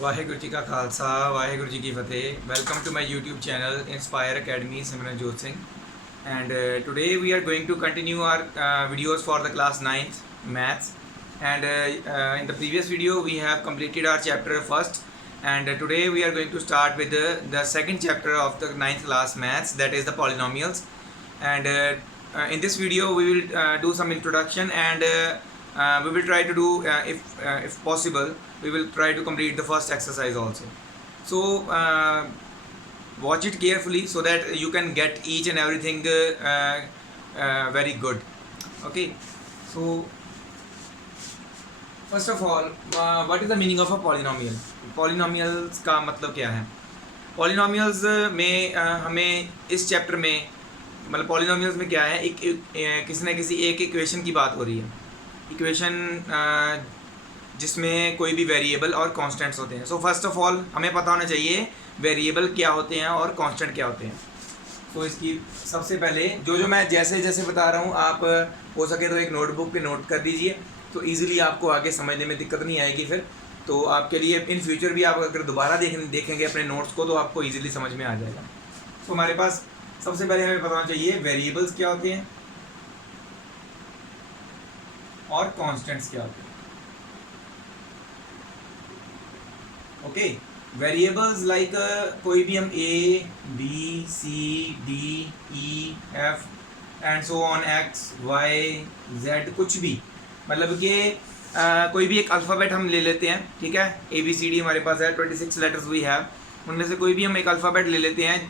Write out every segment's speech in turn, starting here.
वाहेगुरु जी का खालसा वाहेगुरु जी की फतेह. Welcome to my YouTube channel Inspire Academy Simranjot Singh, and today we are going to continue our videos for the class 9th maths. And in the previous video we have completed our chapter first, and today we are going to start with the second chapter of the 9th class maths, that is the polynomials. And in this video we will do some introduction, and we will try to do if possible we will try to complete the first exercise also. So watch it carefully so that you can get each and everything very good. Okay, so first of all, what is the meaning of a polynomial? Polynomials का मतलब क्या है? Polynomials में हमें इस chapter में मतलब polynomials में क्या है, किसी न किसी एक इक्वेशन की बात हो रही है. इक्वेशन जिसमें कोई भी वेरिएबल और कांस्टेंट्स होते हैं. सो फर्स्ट ऑफ ऑल हमें पता होना चाहिए वेरिएबल क्या होते हैं और कांस्टेंट क्या होते हैं. तो इसकी सबसे पहले जो मैं जैसे जैसे बता रहा हूँ, आप हो सके तो एक नोटबुक पे नोट कर दीजिए, तो ईज़िली आपको आगे समझने में दिक्कत नहीं आएगी. फिर तो आपके लिए इन फ्यूचर भी आप अगर दोबारा देखेंगे अपने नोट्स को तो आपको ईजिली समझ में आ जाएगा. तो हमारे पास सबसे पहले हमें पता होना चाहिए वेरिएबल्स क्या होते हैं और कांस्टेंट्स क्या होते हैं. ओके, वेरिएबल्स लाइक कोई भी हम A B C D E F and so on X Y Z कुछ भी, मतलब कि कोई भी एक अल्फ़ाबेट हम ले लेते हैं. ठीक है, ए बी सी डी हमारे पास है, 26 लेटर्स वी हैव, उनमें से कोई भी हम एक अल्फ़ाबेट ले लेते हैं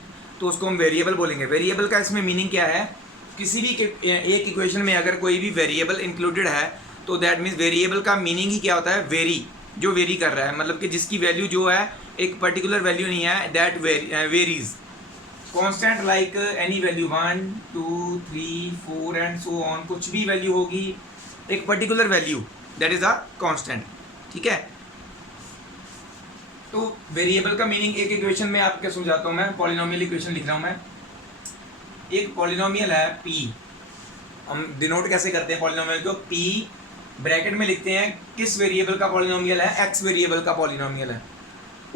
तो उसको हम वेरिएबल बोलेंगे. वेरिएबल का इसमें मीनिंग क्या है, किसी भी एक इक्वेशन में अगर कोई भी वेरिएबल इंक्लूडेड है तो दैट मीन्स वेरिएबल का मीनिंग ही क्या होता है, वेरी, जो वेरी कर रहा है, मतलब कि जिसकी वैल्यू जो है एक पर्टिकुलर वैल्यू नहीं है, that varies. Constant like any value 1 2 3 4 and so on, कुछ भी वैल्यू होगी एक particular value, that is a constant. ठीक है, तो वेरिएबल का मीनिंग एक इक्वेशन में आपके समझाता हूँ मैं. पॉलिनोमियल इक्वेशन लिख रहा हूँ मैं. एक पॉलिनोमियल है पी, हम डिनोट कैसे करते हैं पॉलिनोमियल को, पी ब्रैकेट में लिखते हैं किस वेरिएबल का पॉलिनोमियल है, एक्स वेरिएबल का पॉलिनोमियल है.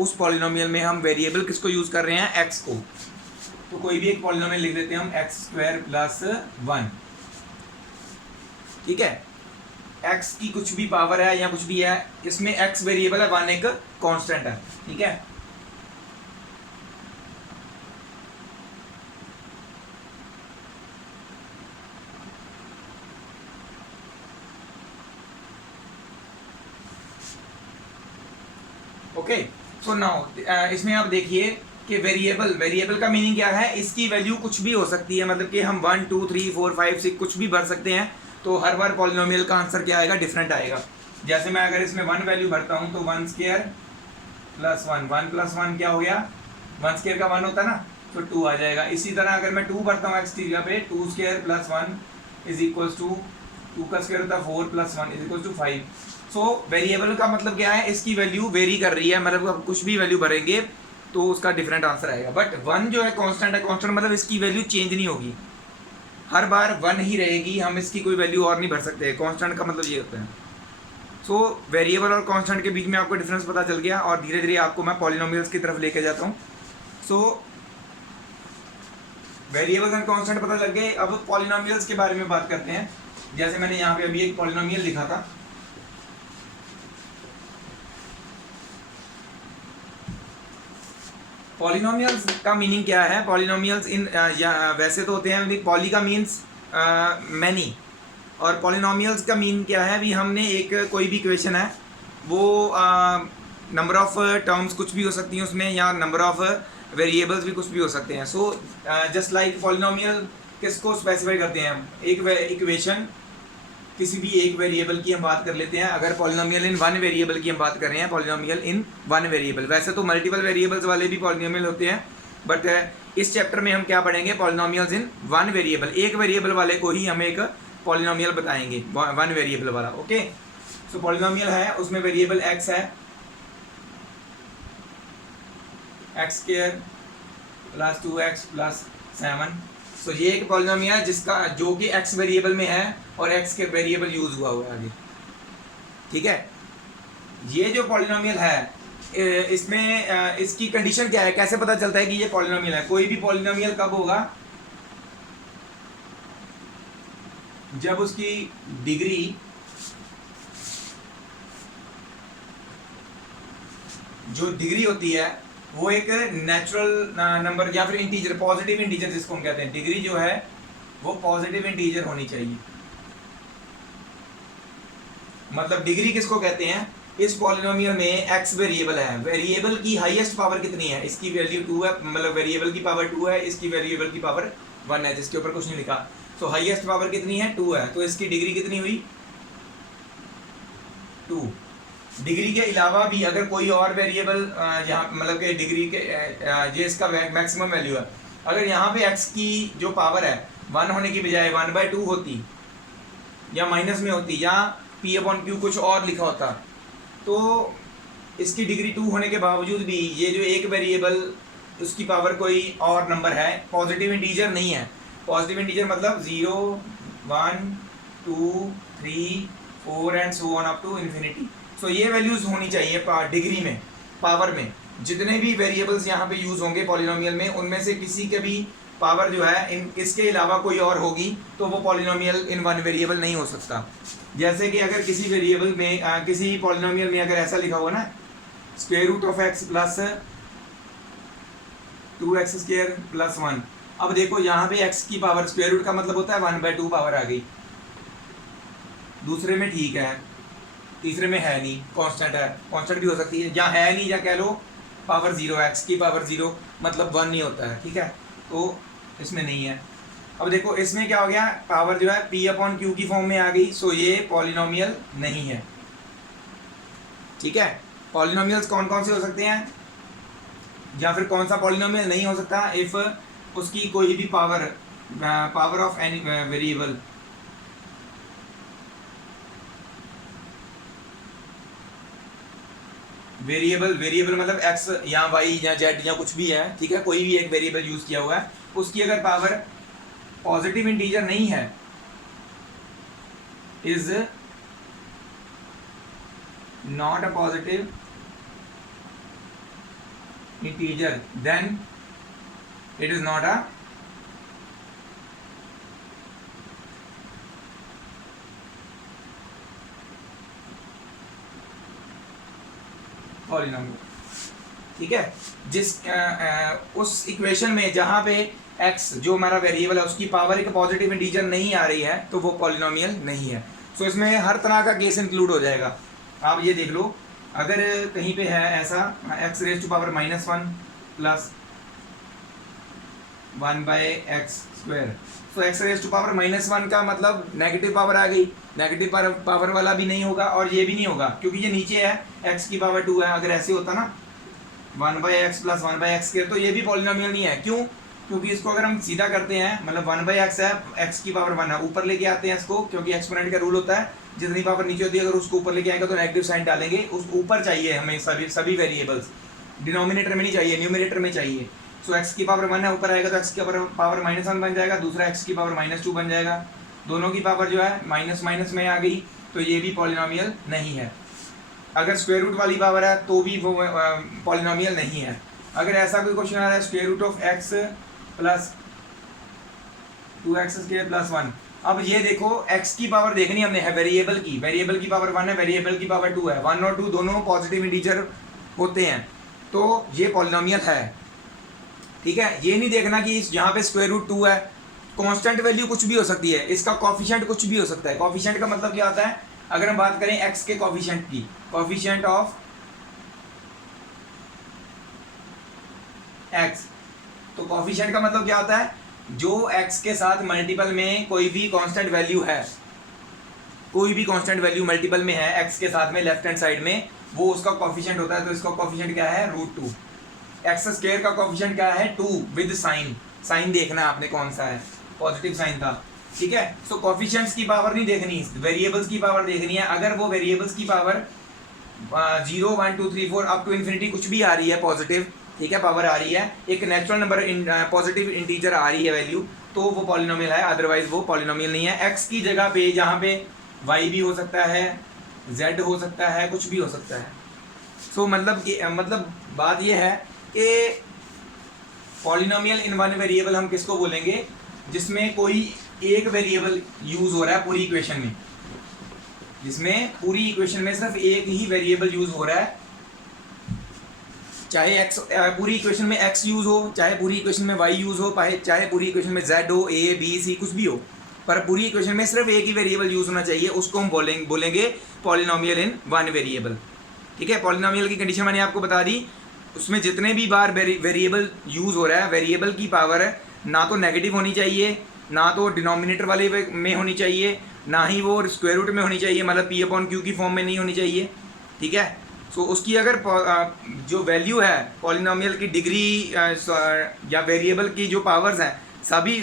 उस पॉलिनोमियल में हम वेरिएबल किसको यूज कर रहे हैं, एक्स को. तो कोई भी एक पॉलिनोमियल लिख देते हैं हम x² + 1. ठीक है, x की कुछ भी पावर है या कुछ भी है, इसमें x वेरिएबल है, 1 एक कांस्टेंट है. ठीक है, ओके. सो नाउ इसमें आप देखिए कि वेरिएबल का मीनिंग क्या है, इसकी वैल्यू कुछ भी हो सकती है, मतलब कि हम 1 2 3 4 5 6 कुछ भी भर सकते हैं. तो हर बार पॉलिनोमियल का आंसर क्या आएगा, डिफरेंट आएगा. जैसे मैं अगर इसमें 1 वैल्यू भरता हूँ तो 1² + 1, 1 + 1 क्या हो गया, 1² का 1 होता है ना, तो 2 आ जाएगा. इसी तरह अगर मैं 2 भरता हूँ एक्स की जगह पे, 2² + 1 = 2, 2 का स्क्वायर होता है 4 + 1 = 5. सो वेरिएबल का मतलब क्या है, इसकी वैल्यू वेरी कर रही है, मतलब आप कुछ भी वैल्यू भरेंगे तो उसका डिफरेंट आंसर आएगा. बट 1 जो है कांस्टेंट है, कांस्टेंट मतलब इसकी वैल्यू चेंज नहीं होगी, हर बार 1 ही रहेगी, हम इसकी कोई वैल्यू और नहीं भर सकते. कांस्टेंट का मतलब ये होता है. सो वेरिएबल और कांस्टेंट के बीच में आपको डिफरेंस पता चल गया, और धीरे धीरे आपको मैं पॉलिनोमियल्स की तरफ लेके जाता हूँ. सो वेरिएबल्स एंड कांस्टेंट पता लग गए. अब पॉलिनोमियल्स के बारे में बात करते हैं. जैसे मैंने यहाँ पे अभी एक पॉलिनोमियल लिखा था, पॉलिनोमियल्स का मीनिंग क्या है. पॉलिनोमियल्स इन वैसे तो होते हैं, पॉली का मीन्स मैनी, और पॉलिनोमियल्स का मीन क्या है, भी हमने एक कोई भी इक्वेशन है वो नंबर ऑफ टर्म्स कुछ भी हो सकती हैं उसमें, या नंबर ऑफ वेरिएबल्स भी कुछ भी हो सकते हैं. सो जस्ट लाइक पॉलिनोमियल किसको स्पेसिफाई करते हैं हम, एक इक्वेशन किसी भी एक वेरिएबल की हम बात कर लेते हैं. अगर पॉलिनोमियल इन 1 वेरिएबल की हम बात कर रहे हैं, पॉलिनोमियल इन 1 वेरिएबल, वैसे तो मल्टीपल वेरिएबल्स वाले भी पॉलिनोमियल होते हैं, बट इस चैप्टर में हम क्या पढ़ेंगे, पॉलिनोमियल्स इन 1 वेरिएबल, एक वेरिएबल वाले को ही हम एक पॉलिनोमियल बताएंगे, 1 वेरिएबल वाला. ओके, सो पॉलिनोमियल है, उसमें वेरिएबल x है, x² + 2x + 7. सो ये एक पॉलिनोमियल है जिसका जो कि x वेरिएबल में है और x के वेरिएबल यूज हुआ है आगे. ठीक है, ये जो पॉलिनोमियल है इसमें इसकी कंडीशन क्या है, कैसे पता चलता है कि ये पॉलिनोमियल है? कोई भी पॉलिनोमियल कब होगा? जब उसकी डिग्री जो डिग्री होती है वो एक नेचुरल नंबर या फिर इंटीजर, पॉजिटिव इंटीजर जिसको हम कहते हैं, डिग्री जो है वो पॉजिटिव इंटीजर होनी चाहिए। मतलब डिग्री किसको कहते हैं? इस पॉलिनोमियल में x वेरिएबल है, वेरिएबल की हाईएस्ट पावर कितनी है? इसकी वैल्यू 2 है, मतलब वेरिएबल की पावर 2 है, इसकी वेरिएबल की पावर 1 है, जिसके ऊपर कुछ नहीं लिखा। तो हाईएस्ट पावर कितनी है? 2 है, तो इसकी डिग्री कितनी हुई? 2। डिग्री के अलावा भी अगर कोई और वेरिएबल यहाँ मतलब कि डिग्री के ये इसका मैक्सिमम वैल्यू है, अगर यहाँ पे x की जो पावर है 1 होने की बजाय 1/2 होती या माइनस में होती या p/q कुछ और लिखा होता, तो इसकी डिग्री 2 होने के बावजूद भी ये जो एक वेरिएबल उसकी पावर कोई और नंबर है, पॉजिटिव इंटीजर नहीं है। पॉजिटिव इंटीजर मतलब 0, 1, 2, 3, 4 and so on up to infinity. So ये वैल्यूज होनी चाहिए डिग्री में, पावर में। जितने भी वेरिएबल्स यहाँ पे यूज होंगे पॉलिनोमियल में, उनमें से किसी के भी पावर जो है इसके अलावा कोई और होगी तो वो पॉलिनोमियल इन वन वेरिएबल नहीं हो सकता। जैसे कि अगर किसी वेरिएबल में किसी पॉलिनोमियल में अगर ऐसा लिखा हुआ ना, square root of x plus 2x² plus 1। अब देखो यहाँ पे x की पावर, स्क्वायर रूट का मतलब होता है 1/2 पावर आ गई। दूसरे में ठीक है, तीसरे में है नहीं, कांस्टेंट है, कांस्टेंट भी हो सकती है, या है नहीं या कह लो पावर 0, x की पावर 0 मतलब 1 नहीं होता है, ठीक है, तो इसमें नहीं है। अब देखो इसमें क्या हो गया, पावर जो है p/q की फॉर्म में आ गई, सो ये पॉलिनोमियल नहीं है। ठीक है, पॉलिनोमियल्स कौन कौन से हो सकते हैं, या फिर कौन सा पॉलिनोमियल नहीं हो सकता? इफ उसकी कोई भी power of any variable variable मतलब x या y या z या कुछ भी है, ठीक है, कोई भी एक वेरिएबल यूज किया हुआ है, उसकी अगर पावर पॉजिटिव इंटीजर नहीं है, is not a positive integer, then it is not a polynomial. ठीक है, उस इक्वेशन में जहां पे x जो हमारा वेरिएबल है उसकी पावर एक पॉजिटिव इंटीजर नहीं आ रही है, तो वो पॉलिनोमियल नहीं है। सो इसमें हर तरह का केस इंक्लूड हो जाएगा। आप ये देख लो, अगर कहीं पे है ऐसा x⁻⁻1 प्लस 1/x², तो x⁻⁻1 का मतलब नेगेटिव पावर आ गई, नेगेटिव पावर वाला भी नहीं होगा और ये भी नहीं होगा, क्योंकि ये नीचे है, x की पावर 2 है। अगर ऐसे होता ना 1/x प्लस 1/x², तो ये भी पॉलिनोमियल नहीं है। क्यों? क्योंकि इसको अगर हम सीधा करते हैं, मतलब 1/x है, x की पावर 1 है, ऊपर लेके आते हैं इसको, क्योंकि एक्सपोनेंट का रूल होता है जितनी पावर नीचे होती है अगर उसको ऊपर लेके आएंगे तो नेगेटिव साइन डालेंगे। उस ऊपर चाहिए हमें सभी वेरिएबल्स, डिनोमिनेटर में नहीं चाहिए, न्यूमरेटर में चाहिए। सो x की पावर 1 है, ऊपर आएगा तो x की पावर -1 बन जाएगा, दूसरा x की पावर -2 बन जाएगा, दोनों की पावर जो है माइनस माइनस में आ गई, तो ये भी पॉलिनोमियल नहीं है। अगर स्क्वायर रूट वाली पावर है तो भी वो पॉलिनोमियल नहीं है। अगर ऐसा कोई क्वेश्चन आ रहा है square root of x plus 2x² plus 1, अब ये देखो x की पावर देखनी हमने है वेरिएबल की पावर 1 है, वेरिएबल की पावर 2 है, 1 और 2 दोनों पॉजिटिव इंटीजर होते हैं, तो ये पॉलिनोमियल है। ठीक है, ये नहीं देखना कि यहाँ पे स्क्वायर रूट 2 है, कांस्टेंट वैल्यू कुछ भी हो सकती है, इसका कोफिशिएंट कुछ भी हो सकता है। कोफिशिएंट का मतलब क्या होता है, अगर हम बात करें x के कोफिशिएंट की, कोफिशिएंट ऑफ x, तो कोफिशिएंट का मतलब क्या होता है, जो x के साथ मल्टीपल में कोई भी कांस्टेंट वैल्यू है, कोई भी कांस्टेंट वैल्यू मल्टीपल में है x के साथ में लेफ्ट हैंड साइड में, वो उसका कोफिशिएंट होता है। तो इसका कोफिशिएंट क्या है, √2। x² का कोफिशिएंट क्या है, 2 विद साइन, साइन देखना है आपने कौन सा है, पॉजिटिव साइन था। ठीक है, सो कोफिशिएंट्स की पावर नहीं देखनी, वेरिएबल्स की पावर देखनी है। अगर वो वेरिएबल्स की पावर 0, 1, 2, 3, 4 अप टू इन्फिनिटी कुछ भी आ रही है पॉजिटिव, ठीक है, पावर आ रही है, एक नेचुरल नंबर पॉजिटिव इंटीजर आ रही है वैल्यू, तो वो पॉलिनोमियल है, अदरवाइज वो पॉलिनोमियल नहीं है। x की जगह पे जहाँ पे y भी हो सकता है, z हो सकता है, कुछ भी हो सकता है। सो मतलब बात ये है कि पॉलिनोमियल इन वन वेरिएबल हम किसको बोलेंगे, जिसमें कोई एक वेरिएबल यूज हो रहा है पूरी इक्वेशन में, जिसमें पूरी इक्वेशन में सिर्फ एक ही वेरिएबल यूज हो रहा है, चाहे एक्स पूरी इक्वेशन में एक्स यूज हो, चाहे पूरी इक्वेशन में वाई यूज हो, चाहे पूरी इक्वेशन में जेड हो, ए बी सी कुछ भी हो, पर पूरी इक्वेशन में सिर्फ एक ही वेरिएबल यूज होना चाहिए, उसको हम बोलेंगे पॉलिनोमियल इन वन वेरिएबल। ठीक है, पॉलिनोमियल की कंडीशन मैंने आपको बता दी, उसमें जितने भी बार वेरिएबल यूज हो रहा है, वेरिएबल की पावर ना तो नेगेटिव होनी चाहिए, ना तो डिनोमिनेटर वाले में होनी चाहिए, ना ही वो स्क्वायर रूट में होनी चाहिए, मतलब पी अपॉन क्यू की फॉर्म में नहीं होनी चाहिए। ठीक है, सो उसकी अगर जो वैल्यू है पॉलिनोमियल की डिग्री या वेरिएबल की जो पावर्स हैं,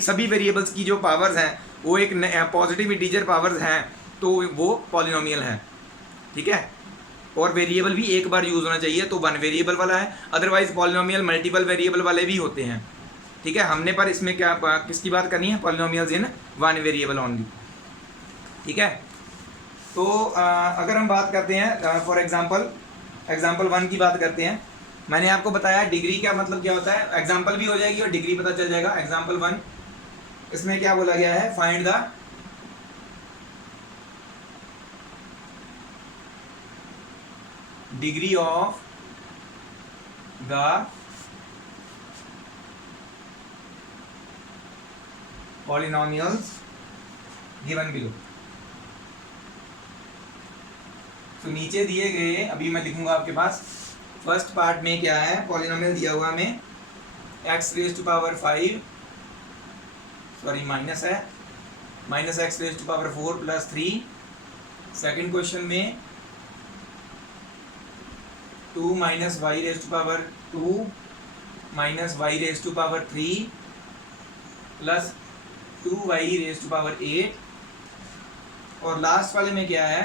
सभी वेरिएबल्स की जो पावर्स हैं वो एक पॉजिटिव इंटीजर पावर्स हैं, तो वो पॉलिनोमियल है। ठीक है, और वेरिएबल भी एक बार यूज़ होना चाहिए, तो वन वेरिएबल वाला है, अदरवाइज पॉलिनोमियल मल्टीपल वेरिएबल वाले भी होते हैं। ठीक है, हमने पर इसमें क्या किसकी बात करनी है, पॉलिनोमियल्स इन वन वेरिएबल ओनली। ठीक है, तो अगर हम बात करते हैं फॉर एग्जाम्पल वन की बात करते हैं, मैंने आपको बताया डिग्री का मतलब क्या होता है, एग्जाम्पल भी हो जाएगी और डिग्री पता चल जाएगा। एग्जाम्पल वन, इसमें क्या बोला गया है, find the degree of the polynomials given below. तो नीचे दिए गए, अभी मैं लिखूंगा आपके पास, फर्स्ट पार्ट में क्या है, पॉलिनोमियल दिया हुआ हमें x raise to power 5, sorry minus है, minus x raise to power 4 plus 3। Second question में 2 minus y raise to power 2 minus y raise to power 3 plus 2 y raise to power 8। और last वाले में क्या है,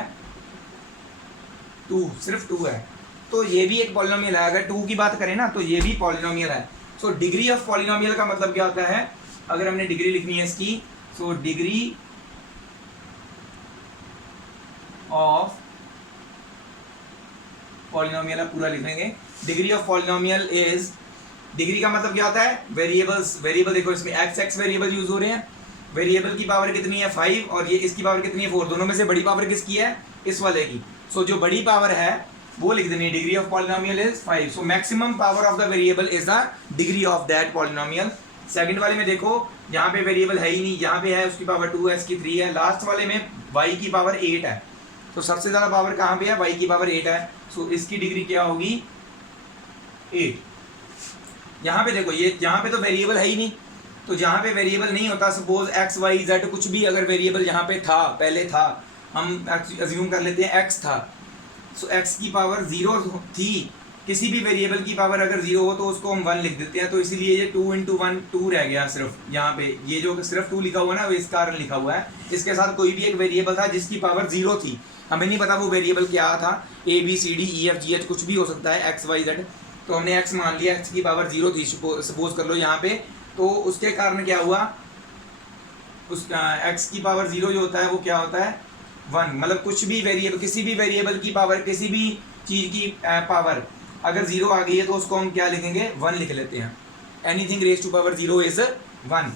2, सिर्फ 2 है, तो ये भी एक पॉलिनोमियल है। अगर 2 की बात करें ना तो ये भी पॉलिनोमियल है। सो डिग्री ऑफ पॉलिनोमियल का मतलब क्या होता है, अगर हमने डिग्री लिखनी है इसकी, सो डिग्री ऑफ पॉलिनोमियल, आप पूरा लिखेंगे, degree of polynomial is, degree का मतलब क्या होता है, वेरिएबल देखो इसमें एक्स वेरिएबल यूज हो रहे हैं, वेरिएबल की पावर कितनी है 5 और ये इसकी पावर कितनी है 4, दोनों में से बड़ी पावर किसकी है, इस वाले की। सो जो बड़ी पावर है वो लिख देनी है, degree of polynomial is 5। So maximum power of the variable is the degree of that polynomial. Second वाले में देखो, यहाँ पे वेरिएबल है ही नहीं, यहाँ पे है उसकी पावर 2 है, इसकी 3 है, लास्ट वाले में y की पावर 8 है, तो सबसे ज़्यादा पावर कहाँ पे है, y की पावर 8 है। सो इसकी डिग्री क्या होगी, 8। यहाँ पे देखो, ये यहाँ पे तो वेरिएबल है ही नहीं, तो जहाँ पे वेरिएबल नहीं होता, सपोज एक्स वाई जेड कुछ भी अगर वेरिएबल यहाँ पे था, पहले था, हम अज्यूम कर लेते हैं x था, सो x की पावर 0 थी, किसी भी वेरिएबल की पावर अगर 0 हो तो उसको हम 1 लिख देते हैं, तो इसीलिए ये 2 × 1 2 रह गया सिर्फ, यहाँ पे ये जो सिर्फ 2 लिखा हुआ है ना, वो इस कारण लिखा हुआ है। इसके साथ कोई भी एक वेरिएबल था जिसकी पावर 0 थी, हमें नहीं पता वो वेरिएबल क्या था, A B C D E F G H कुछ भी हो सकता है, x y z, तो हमने x मान लिया, x की पावर 0 थी सपोज कर लो यहाँ पे, तो उसके कारण क्या हुआ, उसका x की पावर 0 जो होता है वो क्या होता है 1, मतलब कुछ भी वेरिएबल, किसी भी वेरिएबल की पावर, किसी भी चीज़ की पावर अगर 0 आ गई है तो उसको हम क्या लिखेंगे, 1 लिख लेते हैं। Anything raise to power 0 is 1।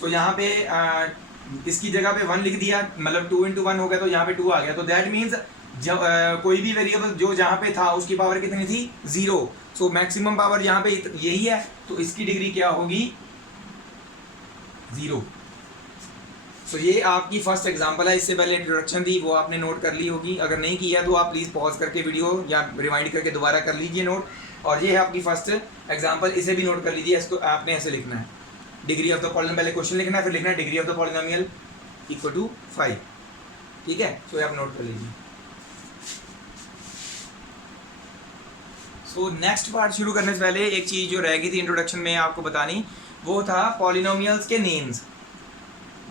So यहाँ पे इसकी जगह पे 1 लिख दिया, मतलब 2 × 1 हो गया, तो यहाँ पे 2 आ गया, तो दैट मीन्स जब कोई भी वेरिएबल जो जहाँ पे था उसकी पावर कितनी थी, 0। सो मैक्सिमम पावर यहाँ पे यही है, तो इसकी डिग्री क्या होगी, 0। सो ये आपकी फर्स्ट एग्जांपल है, इससे पहले इंट्रोडक्शन थी वो आपने नोट कर ली होगी, अगर नहीं किया तो आप प्लीज़ पॉज करके वीडियो या रिवाइंड करके दोबारा कर लीजिए नोट। और ये है आपकी फर्स्ट एग्जांपल, इसे भी नोट कर लीजिए, इसको आपने ऐसे लिखना है, डिग्री ऑफ द पॉलिनोमियल, पहले क्वेश्चन लिखना है, फिर लिखना है degree of the polynomial equal to 5। ठीक है, सो आप नोट कर लीजिए। सो नेक्स्ट पार्ट शुरू करने से पहले एक चीज़ जो रह गई थी इंट्रोडक्शन में आपको बतानी, वो था पॉलिनोमियल्स के नेम्स।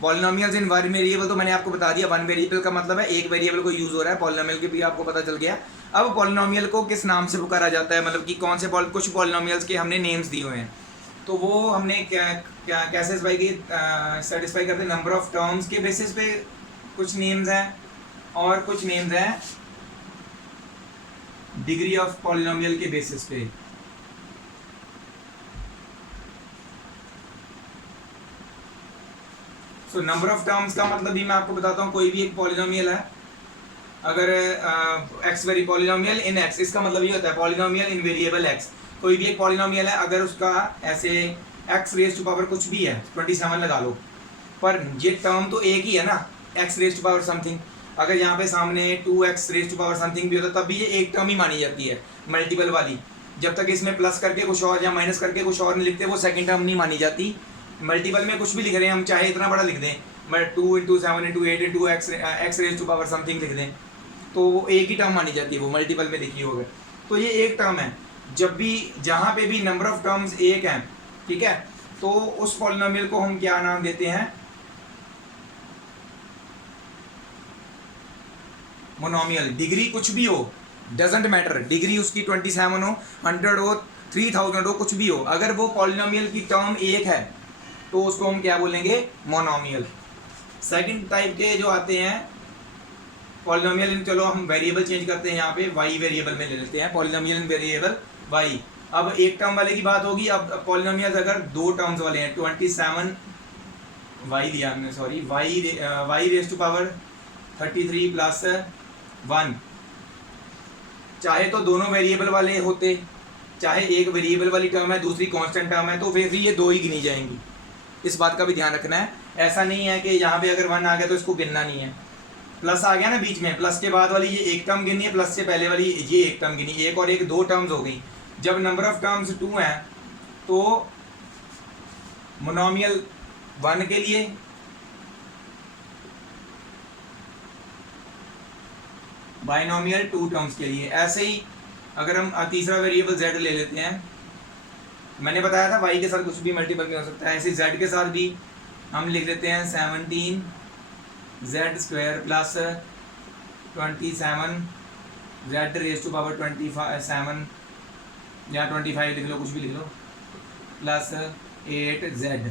पॉलिनोमियल्स इन वन वेरिएबल तो मैंने आपको बता दिया, वन वेरिएबल का मतलब है एक वेरिएबल को यूज़ हो रहा है, पॉलिनोमियल के भी आपको पता चल गया। अब पॉलिनोमियल को किस नाम से पुकारा जाता है, मतलब कि कौन से कुछ पॉलिनोमियल्स के हमने नेम्स दिए हुए हैं, तो वो हमने कैसे सेटिस्फाई करते हैं, नंबर ऑफ टर्म्स के बेसिस पे कुछ नेम्स हैं और कुछ नेम्स हैं डिग्री ऑफ पॉलिनोमियल के बेसिस पे। सो नंबर ऑफ टर्म्स का मतलब भी मैं आपको बताता हूँ। कोई भी एक पॉलिनोमियल है, अगर एक्स वेरी पॉलिनोमियल इन एक्स, इसका मतलब ये होता है पॉलिनोमियल इन वेरिएबल एक्स। कोई भी एक पॉलिनोमियल है, अगर उसका ऐसे एक्स रेज टू पावर कुछ भी है, 27 लगा लो, पर ये टर्म तो एक ही है ना, X raise to power something. अगर यहाँ पे सामने 2x raise to power something भी होता तब भी ये एक टर्म ही मानी जाती है, मल्टीपल वाली। जब तक इसमें प्लस करके कुछ और या माइनस करके कुछ और नहीं लिखते, वो सेकंड टर्म नहीं मानी जाती। मल्टीपल में कुछ भी लिख रहे हैं हम, चाहे इतना बड़ा लिख दें, मैं 2 × 7 × 8 × X raise to power something लिख दें, तो वो एक ही टर्म मानी जाती है, वो मल्टीपल में लिखी होगी। तो ये एक टर्म है। जब भी जहाँ पे भी नंबर ऑफ टर्म्स एक हैं, ठीक है, तो उस पॉलिनोमियल को हम क्या नाम देते हैं? मोनोमियल। डिग्री कुछ भी हो, डजेंट मैटर, डिग्री उसकी 27 हो, 100 हो, 3000 हो, कुछ भी हो, अगर वो पॉलिनोमियल की टर्म एक है तो उसको हम क्या बोलेंगे? मोनोमियल। सेकंड टाइप के जो आते हैं पॉलिनोमियल, चलो हम वेरिएबल चेंज करते हैं, यहाँ पे वाई वेरिएबल में ले लेते हैं, पॉलिनोमियल इन वेरिएबल वाई। अब एक टर्म वाले की बात होगी। अब पॉलिनोमियल अगर दो टर्म्स वाले हैं, 27 वाई लिया हमने, sorry, Y raise to power 33 plus 1, चाहे तो दोनों वेरिएबल वाले होते, चाहे एक वेरिएबल वाली टर्म है दूसरी कांस्टेंट टर्म है, तो फिर ये दो ही गिनी जाएंगी। इस बात का भी ध्यान रखना है। ऐसा नहीं है कि यहाँ पे अगर 1 आ गया तो इसको गिनना नहीं है। प्लस आ गया ना बीच में, प्लस के बाद वाली ये एक टर्म गिनी है, प्लस से पहले वाली ये एक टर्म गिनी, एक और एक दो टर्म्स हो गई। जब नंबर ऑफ टर्म्स 2 हैं तो मोनोमियल 1 के लिए, बाइनोमियल 2 टर्म्स के लिए। ऐसे ही अगर हम तीसरा वेरिएबल z ले लेते हैं, मैंने बताया था y के साथ कुछ भी मल्टीपल में हो सकता है, ऐसे z के साथ भी हम लिख लेते हैं 17z² plus 27 z raise to power 27 या 25 लिख लो, कुछ भी लिख लो, प्लस 8z।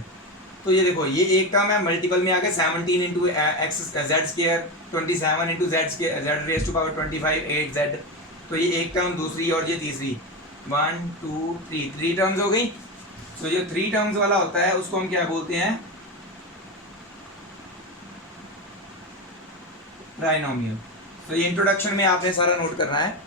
तो ये देखो, ये एक टर्म है, मल्टीपल में आ गया 17 × x² 27 × z raise to power 25 8z। तो ये एक टर्म, दूसरी और ये तीसरी, 1 2 3 टर्म्स हो गई। तो जो 3 टर्म्स वाला होता है उसको हम क्या बोलते हैं? ट्राइनोमियल। तो ये इंट्रोडक्शन में आपने सारा नोट करना है।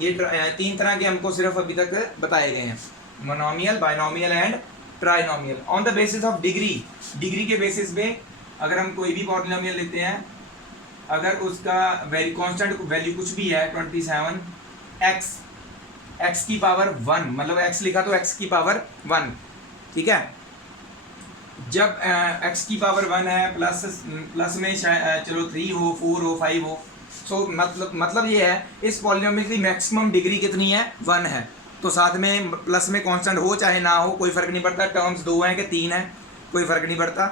ये 3 तरह के हमको सिर्फ अभी तक बताए गए हैं, monomial, binomial and trinomial. On the basis of degree, degree के बेसिस पे अगर हम कोई भी पॉलिनोमियल लेते हैं, अगर उसका कांस्टेंट वैल्यू कुछ भी है 27, x की पावर 1, मतलब x लिखा तो x की पावर 1, ठीक है। जब x की पावर 1 है, प्लस में चलो 3 हो, 4 हो, 5 हो, सो मतलब ये है इस पॉलिनोमियल की मैक्सिमम डिग्री कितनी है? 1 है। तो साथ में प्लस में कांस्टेंट हो चाहे ना हो, कोई फर्क नहीं पड़ता। टर्म्स 2 हैं कि 3 हैं, कोई फर्क नहीं पड़ता।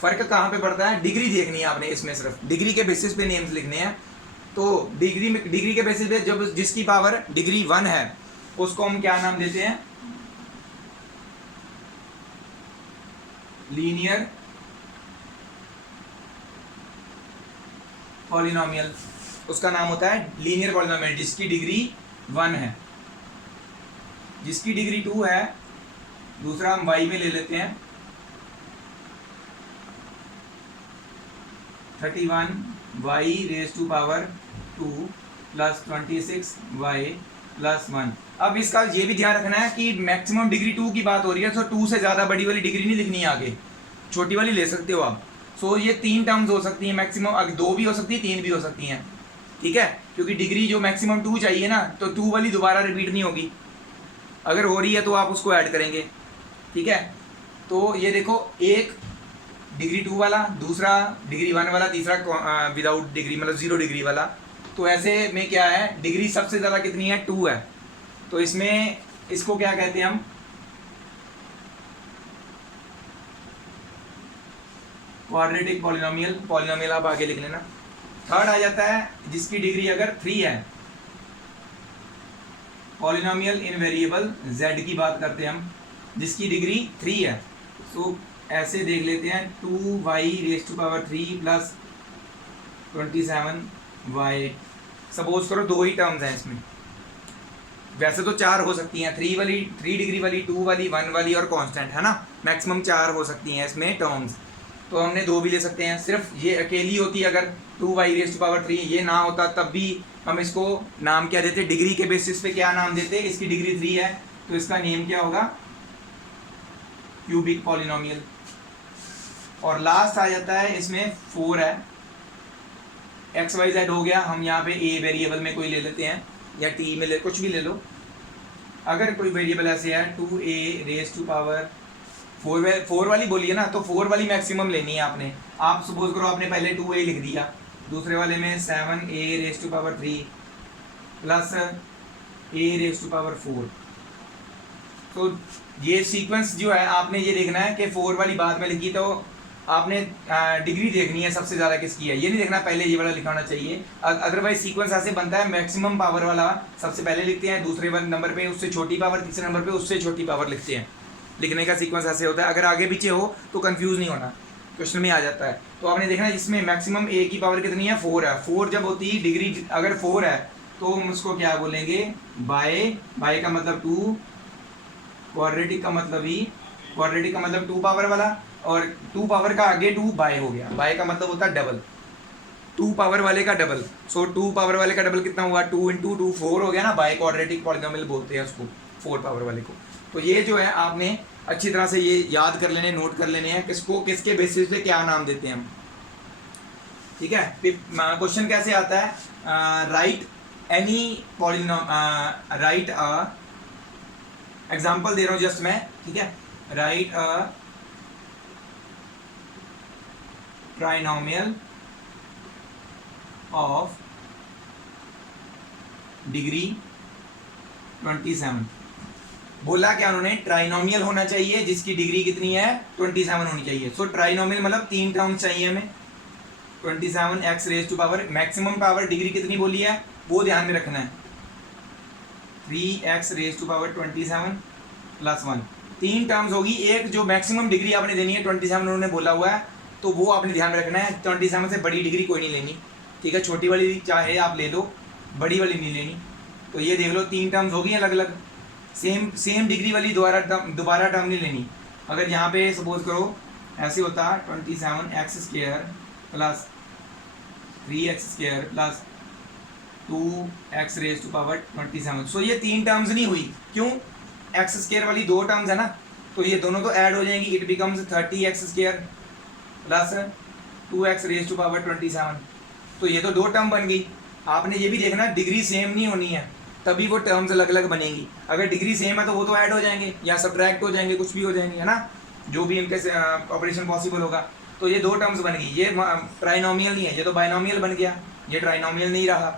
फर्क कहाँ पे पड़ता है? डिग्री देखनी है आपने, इसमें सिर्फ डिग्री के बेसिस पे नेम्स लिखने हैं। तो डिग्री के बेसिस पे जब जिसकी पावर डिग्री 1 है उसको हम क्या नाम देते हैं? Linear polynomial. उसका नाम होता है लीनियर पॉलिनोमियल, जिसकी डिग्री 1 है। जिसकी डिग्री 2 है, दूसरा हम y में ले लेते हैं, 31y raise to power 2 plus 26y plus 1। अब इसका ये भी ध्यान रखना है कि मैक्सिमम डिग्री 2 की बात हो रही है, तो 2 से ज़्यादा बड़ी वाली डिग्री नहीं लिखनी है आगे, छोटी वाली ले सकते हो आप। सो ये 3 टर्म्स हो सकती हैं मैक्सिमम, अगर 2 भी हो सकती है, 3 भी हो सकती हैं, ठीक है। क्योंकि डिग्री जो मैक्सिमम 2 चाहिए ना, तो 2 वाली दोबारा रिपीट नहीं होगी। अगर हो रही है तो आप उसको ऐड करेंगे, ठीक है। तो ये देखो, एक डिग्री 2 वाला, दूसरा डिग्री 1 वाला, तीसरा विदाउट डिग्री मतलब 0 डिग्री वाला। तो ऐसे में क्या है, डिग्री सबसे ज़्यादा कितनी है? 2 है। तो इसमें इसको क्या कहते हैं हम? Quadratic polynomial. पॉलिनोमियल आप आगे लिख लेना। थर्ड आ जाता है जिसकी डिग्री अगर 3 है, पॉलिनोमियल इन वेरिएबल z की बात करते हैं हम, जिसकी डिग्री 3 है। तो ऐसे देख लेते हैं, 2y raise to power 3 plus 27y। Suppose करो 2 ही टर्म्स हैं इसमें, वैसे तो 4 हो सकती हैं, 3 वाली, 3 डिग्री वाली, 2 वाली, 1 वाली और कांस्टेंट, है ना। मैक्सिमम 4 हो सकती हैं इसमें टर्म्स। तो हमने 2 भी ले सकते हैं। सिर्फ ये अकेली होती अगर 2y⁻3, ये ना होता तब भी हम इसको नाम क्या देते, डिग्री के बेसिस पे क्या नाम देते, इसकी डिग्री 3 है तो इसका नेम क्या होगा, क्यूबिक पॉलिनोमियल। और लास्ट आ जाता है इसमें 4 है, XYZ हो गया। हम यहाँ पे a वेरिएबल में कोई ले लेते हैं या t में ले, कुछ भी ले लो। अगर कोई वेरिएबल ऐसे है 2a⁻4, 4 वाली बोलिए ना, तो 4 वाली मैक्सिमम लेनी है आपने। आप सपोज करो आपने पहले 2a लिख दिया, दूसरे वाले में 7a⁻3 प्लस a⁻4। तो ये सीक्वेंस जो है आपने ये देखना है कि 4 वाली बाद में लिखी तो आपने डिग्री देखनी है सबसे ज़्यादा किसकी है, ये नहीं देखना पहले ये वाला लिखा होना चाहिए। अदरवाइज सीक्वेंस ऐसे बनता है, मैक्सिमम पावर वाला सबसे पहले लिखते हैं, दूसरे नंबर पे उससे छोटी पावर, तीसरे नंबर पे उससे छोटी पावर लिखते हैं। लिखने का सीक्वेंस ऐसे होता है। अगर आगे पीछे हो तो कंफ्यूज नहीं होना, क्वेश्चन में आ जाता है। तो आपने देखना जिसमें मैक्सिमम a की पावर कितनी है, 4 है। 4 जब होती है डिग्री, अगर 4 है तो हम उसको क्या बोलेंगे, बाय का मतलब 2, क्वाड्रेटिक का मतलब ही, क्वाड्रेटिक का मतलब 2 पावर वाला, और 2 पावर का आगे 2 बाय हो गया। बाय का मतलब होता है डबल, 2 पावर वाले का डबल। सो 2 पावर वाले का डबल कितना हुआ, 2 × 2 4 हो गया ना। बाय क्वाड्रेटिक पॉलिनोमियल बोलते हैं उसको, 4 पावर वाले को। तो ये जो है आपने अच्छी तरह से ये याद कर लेने, नोट कर लेने हैं किसको किसके बेसिस पे क्या नाम देते हैं हम, ठीक है। क्वेश्चन कैसे आता है, राइट एनी राइट एग्जाम्पल दे रहा हूँ जस्ट मैं, ठीक है। Right a trinomial of degree 27। बोला क्या उन्होंने, ट्राइनोमियल होना चाहिए जिसकी डिग्री कितनी है, 27 होनी चाहिए। सो ट्राइनोमियल मतलब 3 टर्म्स चाहिए हमें, 27x⁻, मैक्सिमम पावर डिग्री कितनी बोली है वो ध्यान में रखना है, 3x⁻27 + 1। 3 टर्म्स होगी। एक जो मैक्सिमम डिग्री आपने देनी है 27 उन्होंने बोला हुआ है, तो वो आपने ध्यान में रखना है। 27 से बड़ी डिग्री कोई नहीं लेनी, ठीक है। छोटी वाली चाहे आप ले लो, बड़ी वाली नहीं लेनी। तो ये देख लो 3 टर्म्स होगी अलग अलग, सेम डिग्री वाली दोबारा टर्म नहीं लेनी। अगर यहाँ पे सपोज करो ऐसे होता 27x² + 3x² + 2x⁻27। सो ये 3 टर्म्स नहीं हुई, क्यों, x² वाली 2 टर्म्स है ना, तो ये दोनों तो ऐड हो जाएंगी। It becomes 30x² + 2x⁻27। तो ये तो 2 टर्म बन गई। आपने ये भी देखना डिग्री सेम नहीं होनी है, तभी वो टर्म्स अलग अलग बनेंगी। अगर डिग्री सेम है तो वो तो ऐड हो जाएंगे या सब्ट्रैक्ट हो जाएंगे, कुछ भी हो जाएंगे, है ना, जो भी इनके ऑपरेशन पॉसिबल होगा। तो ये 2 टर्म्स बन गई। ये ट्राइनोमियल नहीं है, ये तो बाइनोमियल बन गया, ये ट्राइनोमियल नहीं रहा।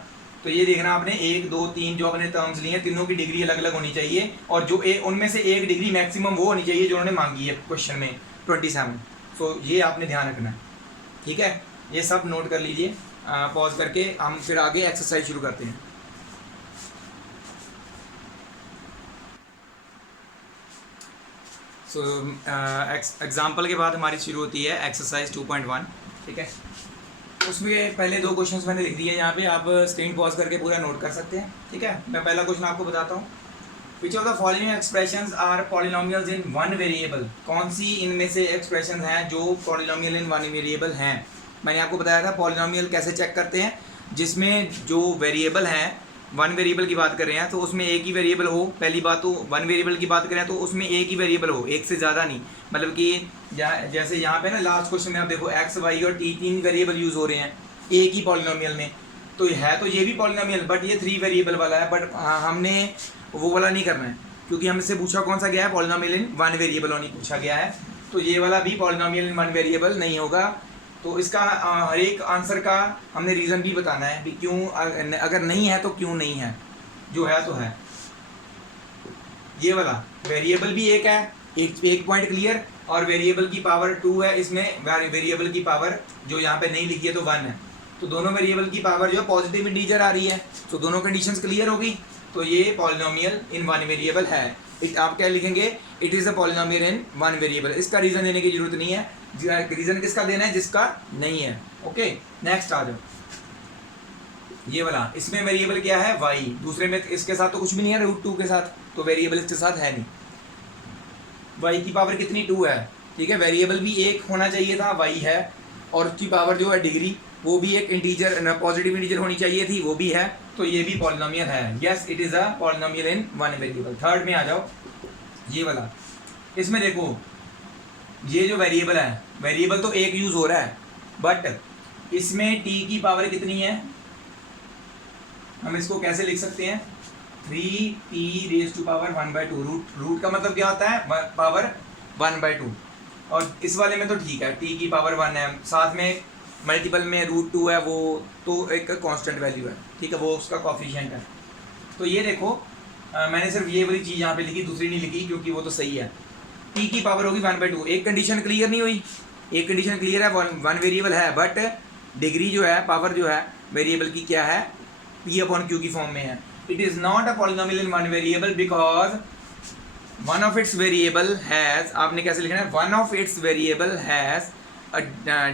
तो ये देखना आपने 1 2 3 जो अपने टर्म्स लिए हैं, तीनों की डिग्री अलग अलग होनी चाहिए, और जो उनमें से एक डिग्री मैक्सिमम वो होनी चाहिए जो उन्होंने मांगी है क्वेश्चन में 27। तो ये आपने ध्यान रखना है, ठीक है। ये सब नोट कर लीजिए। पॉज करके हम फिर आगे एक्सरसाइज शुरू करते हैं। सो एग्जाम्पल के बाद हमारी शुरू होती है एक्सरसाइज 2.1, ठीक है। उसमें पहले 2 क्वेश्चंस मैंने लिख दिए यहाँ पे, आप स्क्रीन पॉज करके पूरा नोट कर सकते हैं, ठीक है। मैं पहला क्वेश्चन आपको बताता हूँ। Which of the following expressions are polynomials in 1 variable. कौन सी इनमें से एक्सप्रेशन हैं जो पॉलिनोमियल इन 1 वेरिएबल हैं। मैंने आपको बताया था पॉलिनोमियल कैसे चेक करते हैं, जिसमें जो वेरिएबल हैं, 1 वेरिएबल की बात कर रहे हैं तो उसमें एक ही वेरिएबल हो। पहली बात तो 1 वेरिएबल की बात करें तो उसमें एक ही वेरिएबल हो, एक से ज़्यादा नहीं। मतलब कि जैसे यहाँ पे ना लास्ट क्वेश्चन में आप देखो x y और t 3 वेरिएबल यूज़ हो रहे हैं एक ही पॉलिनोमियल में। तो है तो ये भी पॉलिनोमियल, बट ये 3 वेरिएबल वाला है। बट हमने वो वाला नहीं करना है, क्योंकि हमसे पूछा कौन सा गया है, पॉलिनोमियल इन 1 वेरिएबल नहीं पूछा गया है। तो ये वाला भी पॉलिनोमियल इन 1 वेरिएबल नहीं होगा। तो इसका हर एक आंसर का हमने रीज़न भी बताना है कि क्यों, अगर नहीं है तो क्यों नहीं है, जो है तो है। ये वाला वेरिएबल भी एक है, एक पॉइंट क्लियर, और वेरिएबल की पावर 2 है इसमें। वेरिएबल की पावर जो यहाँ पे नहीं लिखी है तो 1 है। तो दोनों वेरिएबल की पावर जो है पॉजिटिव इंटीजर आ रही है, तो दोनों कंडीशंस क्लियर होगी। तो ये पॉलिनोमियल इन 1 वेरिएबल है। आप क्या लिखेंगे, it is a polynomial in 1 variable. इसका रीज़न देने की जरूरत नहीं है, रीज़न किसका देना है, जिसका नहीं है। ओके, नेक्स्ट आ जाओ। ये वाला, इसमें वेरिएबल क्या है y, दूसरे में इसके साथ तो कुछ भी नहीं है √2 के साथ, तो वेरिएबल इसके साथ है नहीं। y की पावर कितनी 2 है, ठीक है, वेरिएबल भी एक होना चाहिए था, y है, और उसकी पावर जो है डिग्री वो भी एक इंटीजर पॉजिटिव इंटीजर होनी चाहिए थी, वो भी है, तो ये भी पॉलिनोमियल है। Yes it is a polynomial in one variable. Third में आ जाओ, ये वाला, इसमें देखो ये जो वेरिएबल है, वेरिएबल तो एक यूज़ हो रहा है, बट इसमें t की पावर कितनी है, हम इसको कैसे लिख सकते हैं, 3t⁻⁴ 1/2। रूट का मतलब क्या होता है, पावर 1/2, और इस वाले में तो ठीक है t की पावर 1 है, साथ में मल्टीपल में √2 है, वो तो एक कांस्टेंट वैल्यू है, ठीक है, वो उसका कॉफिशिएंट है। तो ये देखो मैंने सिर्फ ये वाली चीज़ यहाँ पे लिखी, दूसरी नहीं लिखी, क्योंकि वो तो सही है। t की पावर होगी 1/2, एक कंडीशन क्लियर नहीं हुई, एक कंडीशन क्लियर है, वन वेरिएबल है, बट डिग्री जो है, पावर जो है वेरिएबल की क्या है, p/q की फॉर्म में है। It is not a polynomial in one variable because one of its variable has, आपने कैसे लिखना है, one of its variable has a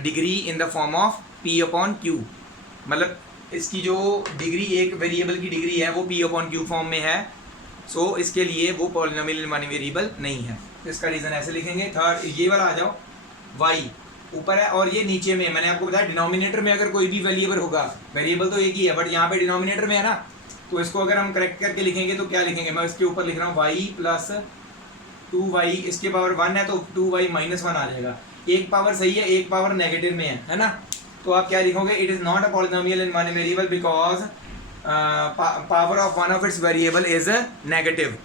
degree in the form of p/q, मतलब इसकी जो डिग्री, एक वेरिएबल की डिग्री है वो p/q फॉर्म में है, सो इसके लिए वो पॉलिनोमियल इन वन वेरिएबल नहीं है। तो इसका रीज़न ऐसे लिखेंगे। थर्ड, ये वाला आ जाओ, y ऊपर है और ये नीचे में, मैंने आपको बताया डिनोमिनेटर में अगर कोई भी वेरिएबल होगा, वेरिएबल तो एक ही है बट यहाँ पे डिनोमिनेटर में है ना, तो इसको अगर हम करेक्ट करके लिखेंगे तो क्या लिखेंगे, मैं इसके ऊपर लिख रहा हूँ y + 2y, इसके पावर 1 है तो 2y - 1 आ जाएगा, एक पावर सही है, एक पावर नेगेटिव में है ना, तो आप क्या लिखोगे, it is not a polynomial in one variable because power of one of its variable is negative,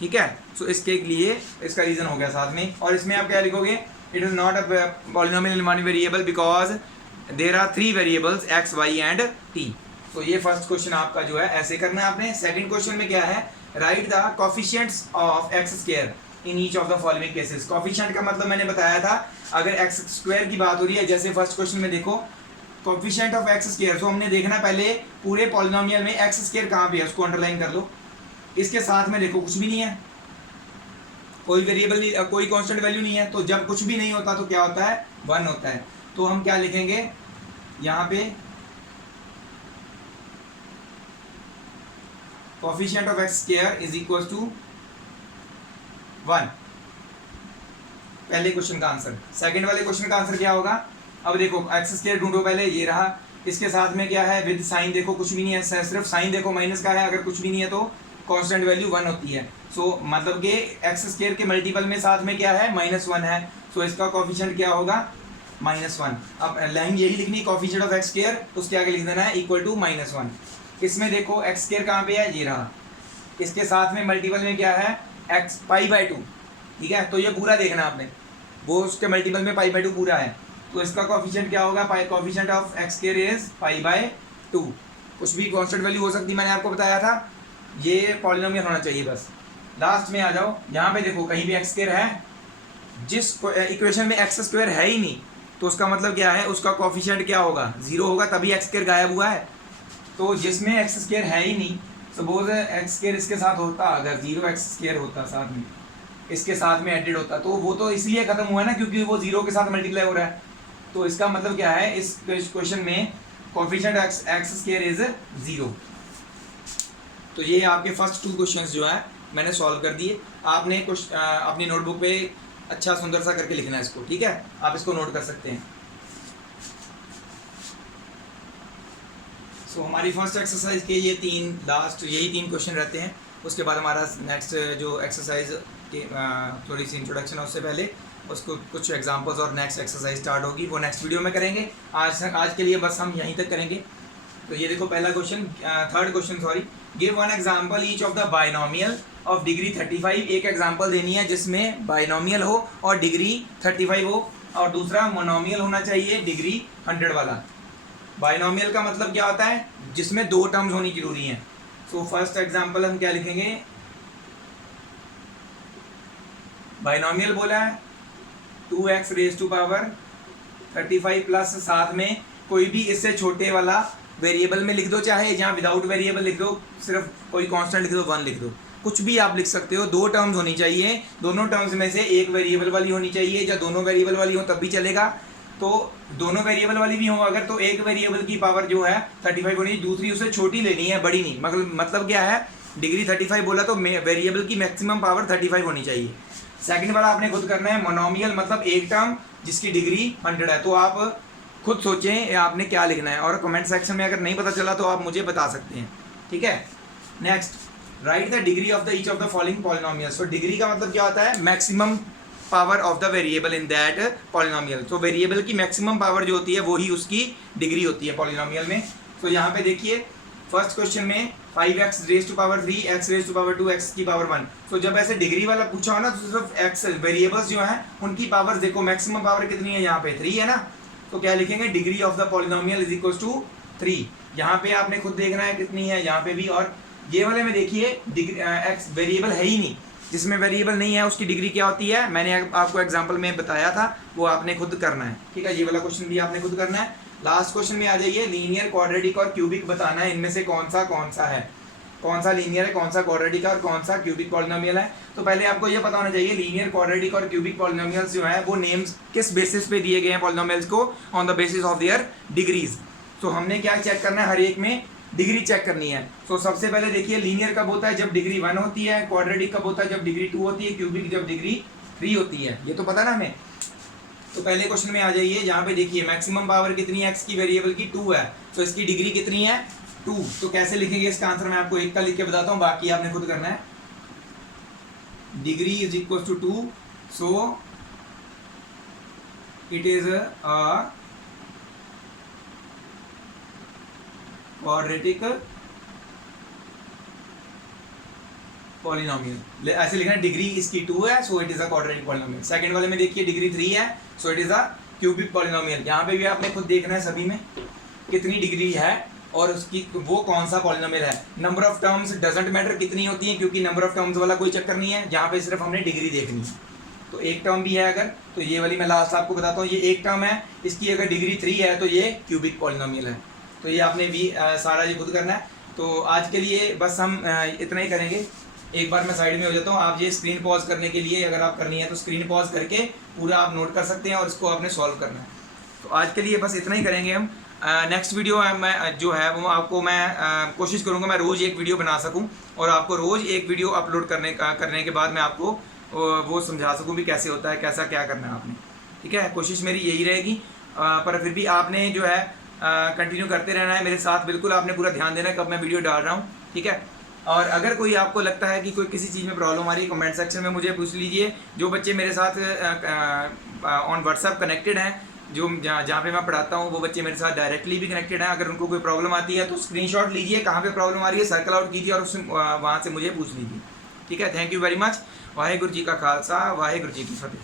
ठीक है। सो इसके लिए इसका रीज़न हो गया साथ में। और इसमें आप क्या लिखोगे, it is not a polynomial in one variable because there are 3 variables x, y and t। तो ये फर्स्ट क्वेश्चन आपका जो है ऐसे करना है आपने। सेकंड क्वेश्चन में क्या है, right the coefficients of x² in each of the following cases. Coefficient का मतलब मैंने बताया था, अगर x² की बात हो रही है, जैसे फर्स्ट क्वेश्चन में देखो कोफिशिएंट ऑफ x², तो हमने देखना पहले पूरे पॉलिनोमियल में x² कहाँ पे है, उसको अंडरलाइन कर लो। इसके साथ में देखो कुछ भी नहीं है, कोई वेरिएबल नहीं, कोई कांस्टेंट वैल्यू नहीं है, तो जब कुछ भी नहीं होता तो क्या होता है, 1 होता है। तो हम क्या लिखेंगे यहाँ पे, coefficient of x² is equal to 1, पहले क्वेश्चन का आंसर। सेकंड वाले क्वेश्चन का आंसर क्या होगा, अब देखो x² ढूंढो पहले, ये रहा, इसके साथ में क्या है, विद साइन देखो कुछ भी नहीं है, सिर्फ साइन देखो माइनस का है, अगर कुछ भी नहीं है तो कांस्टेंट वैल्यू 1 होती है। सो मतलब कि x² के मल्टीपल में साथ में क्या है, -1 है, सो इसका कोफिशिएंट क्या होगा, -1। अब लाइन यही लिखनी है, कोफिशिएंट ऑफ x², तो उसके आगे लिख देना है इक्वल टू -1। इसमें देखो x² कहाँ पे है, ये रहा, इसके साथ में मल्टीपल में क्या है, x π/2, ठीक है, तो ये पूरा देखना आपने, वो उसके मल्टीपल में π/2 पूरा है, तो इसका कोफिशिएंट क्या होगा, कोफिशिएंट ऑफ x² इज π/2। कुछ भी कांस्टेंट वैल्यू हो सकती है, मैंने आपको बताया था, ये पॉलिनोमियल होना चाहिए बस। लास्ट में आ जाओ, यहाँ पे देखो कहीं भी x² है, जिस इक्वेशन में x² है ही नहीं, तो उसका मतलब क्या है, उसका कोफिशिएंट क्या होगा, 0 होगा, तभी x² गायब हुआ है। तो जिसमें x² है ही नहीं, सपोज x² इसके साथ होता, अगर 0 x² होता साथ में, इसके साथ में एडेड होता, तो वो तो इसलिए ख़त्म हुआ है ना क्योंकि वो 0 के साथ मल्टीप्लाई हो रहा है। तो इसका मतलब क्या है, इस क्वेश्चन में कोफिशिएंट x² इज 0। तो ये आपके फर्स्ट 2 क्वेश्चंस जो है मैंने सॉल्व कर दिए। आपने कुछ अपनी नोटबुक पे अच्छा सुंदर सा करके लिखना है इसको, ठीक है, आप इसको नोट कर सकते हैं। सो हमारी फर्स्ट एक्सरसाइज के ये यही 3 क्वेश्चन रहते हैं। उसके बाद हमारा नेक्स्ट जो एक्सरसाइज के थोड़ी सी इंट्रोडक्शन है, उससे पहले उसको कुछ एग्जांपल्स और नेक्स्ट एक्सरसाइज स्टार्ट होगी, वो नेक्स्ट वीडियो में करेंगे। आज के लिए बस हम यहीं तक करेंगे। तो ये देखो पहला question, third question sorry, give one example each of the binomial of degree 35। एक एग्जांपल देनी है जिसमें बाइनोमियल हो और डिग्री 35 हो, और दूसरा मोनोमियल होना चाहिए डिग्री 100 वाला। बाइनोमियल का मतलब क्या होता है, जिसमें 2 टर्म्स होनी जरूरी हैं। सो फर्स्ट एग्जांपल हम क्या लिखेंगे, बाइनोमियल बोला है 2x⁻35 प्लस साथ में कोई भी इससे छोटे वाला वेरिएबल में लिख दो, चाहे जहाँ विदाउट वेरिएबल लिख दो, सिर्फ कोई कांस्टेंट लिख दो, 1 लिख दो, कुछ भी आप लिख सकते हो। 2 टर्म्स होनी चाहिए, दोनों टर्म्स में से एक वेरिएबल वाली होनी चाहिए, या दोनों वेरिएबल वाली हो तब भी चलेगा। तो दोनों वेरिएबल वाली भी हो अगर, तो एक वेरिएबल की पावर जो है 35 होनी, दूसरी उससे छोटी लेनी है, बड़ी नहीं। मतलब क्या है, डिग्री 35 बोला तो वेरिएबल की मैक्सिमम पावर 35 होनी चाहिए। सेकंड वाला आपने खुद करना है, मोनोमियल मतलब एक टर्म जिसकी डिग्री 100 है। तो आप खुद सोचें आपने क्या लिखना है, और कमेंट सेक्शन में अगर नहीं पता चला तो आप मुझे बता सकते हैं, ठीक है। Next, right the degree of the each of the following polynomials. तो डिग्री का मतलब क्या होता है, maximum power of the variable in that polynomial. तो वेरिएबल की मैक्सिमम पावर जो होती है वही उसकी डिग्री होती है पॉलिनोमियल में। तो यहाँ पे देखिए फर्स्ट क्वेश्चन में 5x raise to power 3, x raise to power 2, x की पावर 1। तो जब ऐसे डिग्री वाला पूछा हो ना तो सिर्फ x वेरिएबल्स जो हैं उनकी पावर देखो, मैक्सिमम पावर कितनी है, यहाँ पे 3 है ना, तो क्या लिखेंगे, degree of the polynomial is equal to 3। यहाँ पे आपने खुद देखना है कितनी है, यहाँ पे भी। और ये वाले में देखिए डिग्री x वेरिएबल है ही नहीं, जिसमें वेरिएबल नहीं है उसकी डिग्री क्या होती है, मैंने आपको एग्जांपल में बताया था, वो आपने खुद करना है, ठीक है। ये वाला क्वेश्चन भी आपने खुद करना है। लास्ट क्वेश्चन में आ जाइए, लीनियर, क्वाड्रेटिक और क्यूबिक बताना है, इनमें से कौन सा है, कौन सा लीनियर है, कौन सा क्वाड्रेटिक है और कौन सा क्यूबिक पॉलिनोमियल है। तो पहले आपको ये पता होना चाहिए लीनियर, क्वाड्रेटिक और क्यूबिक पॉलिनोमियल्स जो है वो नेम्स किस बेसिस पे दिए गए हैं पॉलिनोमियल्स को, on the basis of their degrees. तो हमने क्या चेक करना है, हर एक में डिग्री चेक करनी है। तो सबसे पहले देखिए लीनियर कब होता है, जब डिग्री 1 होती है, क्वाड्रेटिक कब होता है, जब डिग्री 2 होती है, क्यूबिक जब डिग्री 3 होती है। ये तो पता ना हमें। तो पहले क्वेश्चन में आ जाइए, यहाँ पे देखिए मैक्सिमम पावर कितनी है, x की वेरिएबल की 2 है, तो इसकी डिग्री कितनी है, 2। तो कैसे लिखेंगे इसका आंसर, मैं आपको एक का लिख के बताता हूँ, बाकी आपने खुद करना है। Degree is equal to 2, so it is a quadratic polynomial. ऐसे लिखना है, डिग्री इसकी 2 है, so it is a quadratic polynomial. Second वाले में देखिए डिग्री 3 है, so it is a cubic polynomial. यहाँ पे भी आपने खुद देखना है सभी में कितनी डिग्री है और उसकी वो कौन सा पॉलिनोमियल है। Number of terms doesn't matter कितनी होती है, क्योंकि नंबर ऑफ टर्म्स वाला कोई चक्कर नहीं है, यहाँ पे सिर्फ हमने डिग्री देखनी है। तो एक टर्म भी है अगर, तो ये वाली मैं लास्ट आपको बताता हूँ, ये एक टर्म है, इसकी अगर डिग्री 3 है तो ये क्यूबिक पॉलिनोमियल है। तो ये आपने भी सारा ये खुद करना है। तो आज के लिए बस हम इतना ही करेंगे। एक बार मैं साइड में हो जाता हूँ, आप ये स्क्रीन पॉज करने के लिए अगर आप करनी है तो स्क्रीन पॉज करके पूरा आप नोट कर सकते हैं और इसको आपने सॉल्व करना है। तो आज के लिए बस इतना ही करेंगे हम। नेक्स्ट वीडियो मैं जो है वो आपको मैं कोशिश करूँगा मैं रोज़ एक वीडियो बना सकूँ और आपको रोज़ एक वीडियो अपलोड करने के बाद मैं आपको वो समझा सकूँ भी कैसे होता है, कैसा क्या करना है आपने, ठीक है। कोशिश मेरी यही रहेगी, पर फिर भी आपने जो है कंटिन्यू करते रहना है मेरे साथ, बिल्कुल आपने पूरा ध्यान देना है कब मैं वीडियो डाल रहा हूँ, ठीक है। और अगर कोई आपको लगता है कि कोई किसी चीज़ में प्रॉब्लम आ रही है, कमेंट सेक्शन में मुझे पूछ लीजिए। जो बच्चे मेरे साथ ऑन व्हाट्सएप कनेक्टेड हैं, जो जहाँ पे मैं पढ़ाता हूँ, वो बच्चे मेरे साथ डायरेक्टली भी कनेक्टेड हैं। अगर उनको कोई प्रॉब्लम आती है तो स्क्रीनशॉट लीजिए, कहाँ पे प्रॉब्लम आ रही है सर्कल आउट कीजिए और उससे वहाँ से मुझे पूछ लीजिए, ठीक है। Thank you very much. Waheguru ji का खालसा, वाहेगुरु जी की फतेह।